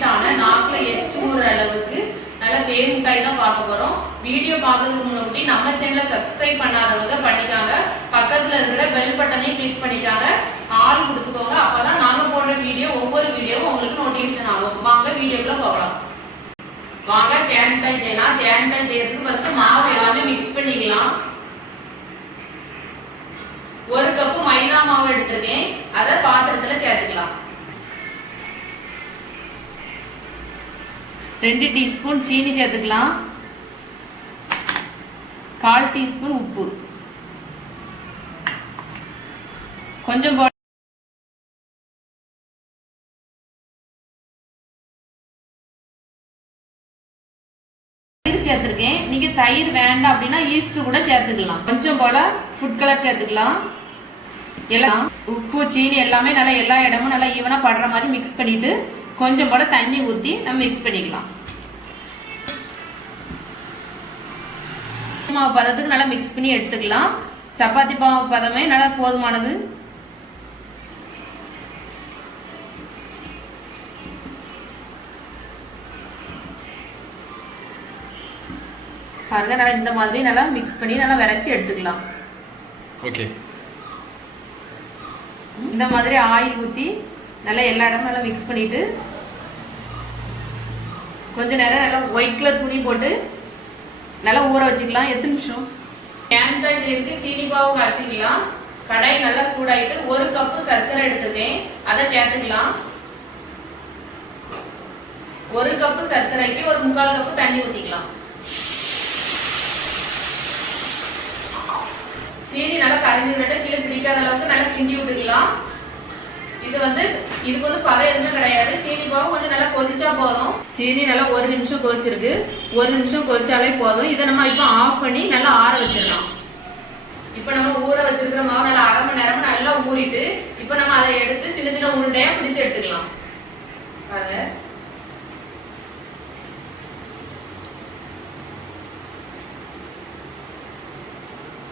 ஸ்வீட்டான நாக்குல எச்சி ஊற அளவுக்கு நல்ல தேன் மிட்டாய் தான் பார்க்க போறோம். வீடியோ பார்க்கறதுக்கு முன்னாடி நம்ம சேனலை சப்ஸ்கிரைப் பண்ணாதவங்க பண்ணிக்காங்க. பக்கத்துல இருக்கிற பெல் பட்டனையும் கிளிக் பண்ணிக்காங்க. ஆல் கொடுத்துக்கோங்க. அப்பதான் நாங்க போடுற ஒவ்வொரு வீடியோவும் உங்களுக்கு நோட்டிபிகேஷன் ஆகும். வாங்க வீடியோக்குள்ள போகலாம். வாங்க தேன் மிட்டாய் செய்யலாம். தேன் மிட்டாய் செய்யறதுக்கு ஃபர்ஸ்ட் மாவு எல்லாமே மிக்ஸ் பண்ணிக்கலாம். 1 கப் மைதா மாவு எடுத்துருக்கேன். அதை பாத்திரத்துல சேர்த்துக்கலாம். 2 டீஸ்பூன் சீனி சேர்த்துக்கலாம். 1/4 டீஸ்பூன் உப்பு, கொஞ்சம் தயிர் சேர்த்துருக்கேன். நீங்க தயிர் வேண்டாம் அப்படின்னா ஈஸ்ட் கூட சேர்த்துக்கலாம். கொஞ்சம் போல ஃபுட் கலர் சேர்த்துக்கலாம். எல்லாம் உப்பு சீனி எல்லாமே நல்லா எல்லா இடமும் நல்லா ஈவனா படுற மாதிரி மிக்ஸ் பண்ணிட்டு கொஞ்சம் போல தண்ணி ஊற்றி நம்ம மிக்ஸ் பண்ணிக்கலாம். மாவு பதத்துக்கு நல்லா மிக்ஸ் பண்ணி எடுத்துக்கலாம். சப்பாத்தி மாவு பதமே நல்லா போதுமானது. பாருங்க நல்லா இந்த மாதிரி நல்லா மிக்ஸ் பண்ணி நல்லா விரைச்சி எடுத்துக்கலாம். ஓகே, இந்த மாதிரி ஆயில் ஊற்றி நல்லா எல்லா இடமும் நல்லா மிக்ஸ் பண்ணிட்டு கொஞ்ச நேரம் நல்லா ஒயிட் கலர் துணி போட்டு நல்லா ஊற வச்சுக்கலாம். எத்தனை நிமிஷம்? தேன் மிட்டாய் செய்யறதுக்கு சீனி பாவு காய்ச்சிக்கலாம். கடாய் நல்லா சூடாயிட்டு 1 கப்பு சர்க்கரை எடுத்துருக்கேன். அதை சேர்த்துக்கலாம். 1 கப்பு சர்க்கரைக்கு 1/4 கப்பு தண்ணி ஊற்றிக்கலாம். சீனி நல்லா கரைஞ்சி விட்டு கீழே பிடிக்காத அளவுக்கு நல்லா கிண்டி விட்டுக்கலாம். இதுக்கு பல எதுவுமே கிடையாது. சீனி பாவு கொஞ்சம் நல்லா கொதிச்சா போதும். சீனி நல்லா 1 நிமிஷம் கொதிச்சிருக்கு. 1 நிமிஷம் கொதிச்சாலே போதும். இதை நம்ம இப்போ ஆஃப் பண்ணி நல்லா ஆற வச்சிடலாம். இப்போ நம்ம ஊற வச்சிருக்கிற மாவு நல்லா 1/2 மணி நேரம் நல்லா ஊறிட்டு இப்போ நம்ம அதை எடுத்து சின்ன சின்ன உருண்டையா பிடிச்சு எடுத்துக்கலாம். பாருங்க,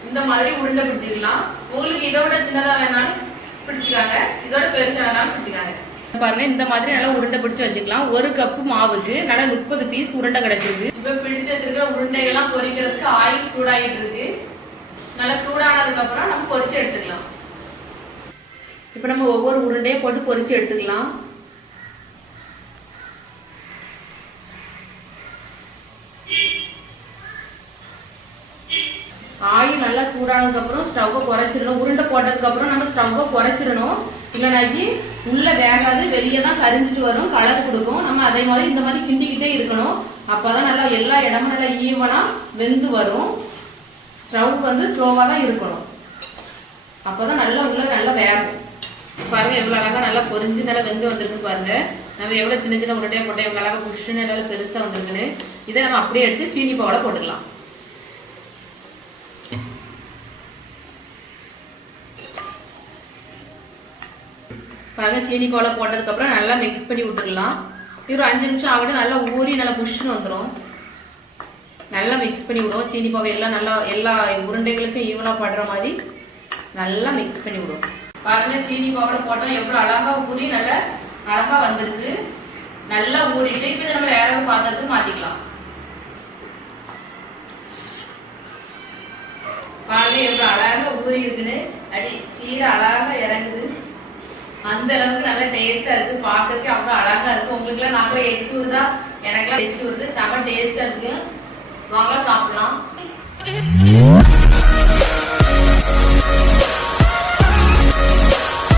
இந்த மாதிரி உருண்டை பிடிச்சிக்கலாம். உங்களுக்கு இதோட சின்னதா வேணாலும் பிடிச்சிக்காங்க, இதோட பெருசா வேணாலும் பிடிச்சிக்காங்க. பாருங்க, இந்த மாதிரி நல்லா உருண்டை பிடிச்சு வச்சுக்கலாம். 1 கப்பு மாவுக்கு நல்லா 30 பீஸ் உருண்டை கிடைச்சிருக்கு. இப்ப பிடிச்சு வச்சிருக்கிற உருண்டைகள்லாம் பொரிக்கிறதுக்கு ஆயில் சூடாகிட்டு இருக்கு. நல்லா சூடானதுக்கு அப்புறம் நம்ம பொரிச்சு எடுத்துக்கலாம். இப்ப நம்ம ஒவ்வொரு உருண்டையை போட்டு பொரிச்சு எடுத்துக்கலாம். ஆயில் நல்லா சூடானதுக்கு அப்புறம் ஸ்டவ்வை குறைச்சிடணும். உருண்டை போட்டதுக்கு அப்புறம் நம்ம ஸ்டவ்வை குறைச்சிடணும். இல்லைனாக்கி உள்ள வேகாது, வெளியே தான் கரிஞ்சிட்டு வரும், கலர் கொடுக்கும். நம்ம அதே மாதிரி இந்த மாதிரி கிண்டிக்கிட்டே இருக்கணும். அப்போதான் நல்லா எல்லா இடமும் நல்லா ஈவனா வெந்து வரும். ஸ்டவ் ஸ்லோவா தான் இருக்கணும். அப்போதான் நல்லா உள்ள நல்லா வேகும். பாருங்க எவ்வளவு அழகா நல்லா பொரிஞ்சு நல்லா வெந்து வந்திருக்கு. பாருங்க நம்ம எவ்வளவு சின்ன சின்ன உருண்டையா போட்டோம், எவ்வளவு அழகா புஷ்ஷுன்னு நல்லா பெருசா வந்திருக்குன்னு. இதை நம்ம அப்படியே எடுத்து சீனி பாவோட போட்டுக்கலாம். பாருங்க, சீனி பாலை போட்டதுக்கு அப்புறம் நல்லா மிக்ஸ் பண்ணி விட்டுக்கலாம். ஒரு 5 நிமிஷம் ஆகட்டும். நல்லா ஊறி நல்லா புஷ்ஷுன்னு வந்துடும். நல்லா மிக்ஸ் பண்ணி விடுவோம். சீனி பாவை எல்லாம் நல்லா எல்லா உருண்டைகளுக்கும் ஈவனா படுற மாதிரி நல்லா மிக்ஸ் பண்ணி விடுவோம். பாருங்க, சீனி பாவோட போட்டோம் எவ்வளவு அழகா ஊறி நல்லா அழகா வந்திருக்கு. நல்லா ஊறிட்டு இப்போ நம்ம வேற ஒரு பாத்திரத்துக்கு மாத்திக்கலாம். பாருங்க எவ்வளவு அழகா ஊறி இருக்குன்னு. அடி சீரை அழகா இறங்குது. அந்த அளவுக்கு நல்லா டேஸ்டா இருக்கு. பாக்குறதுக்கு அவ்வளவு அழகா இருக்கு. உங்களுக்கு எல்லாம் நாங்களே எச்சி ஊறுதா, எனக்கெல்லாம் எச்சி ஊறுது. செம டேஸ்டா இருக்கு. வாங்க சாப்பிடலாம்.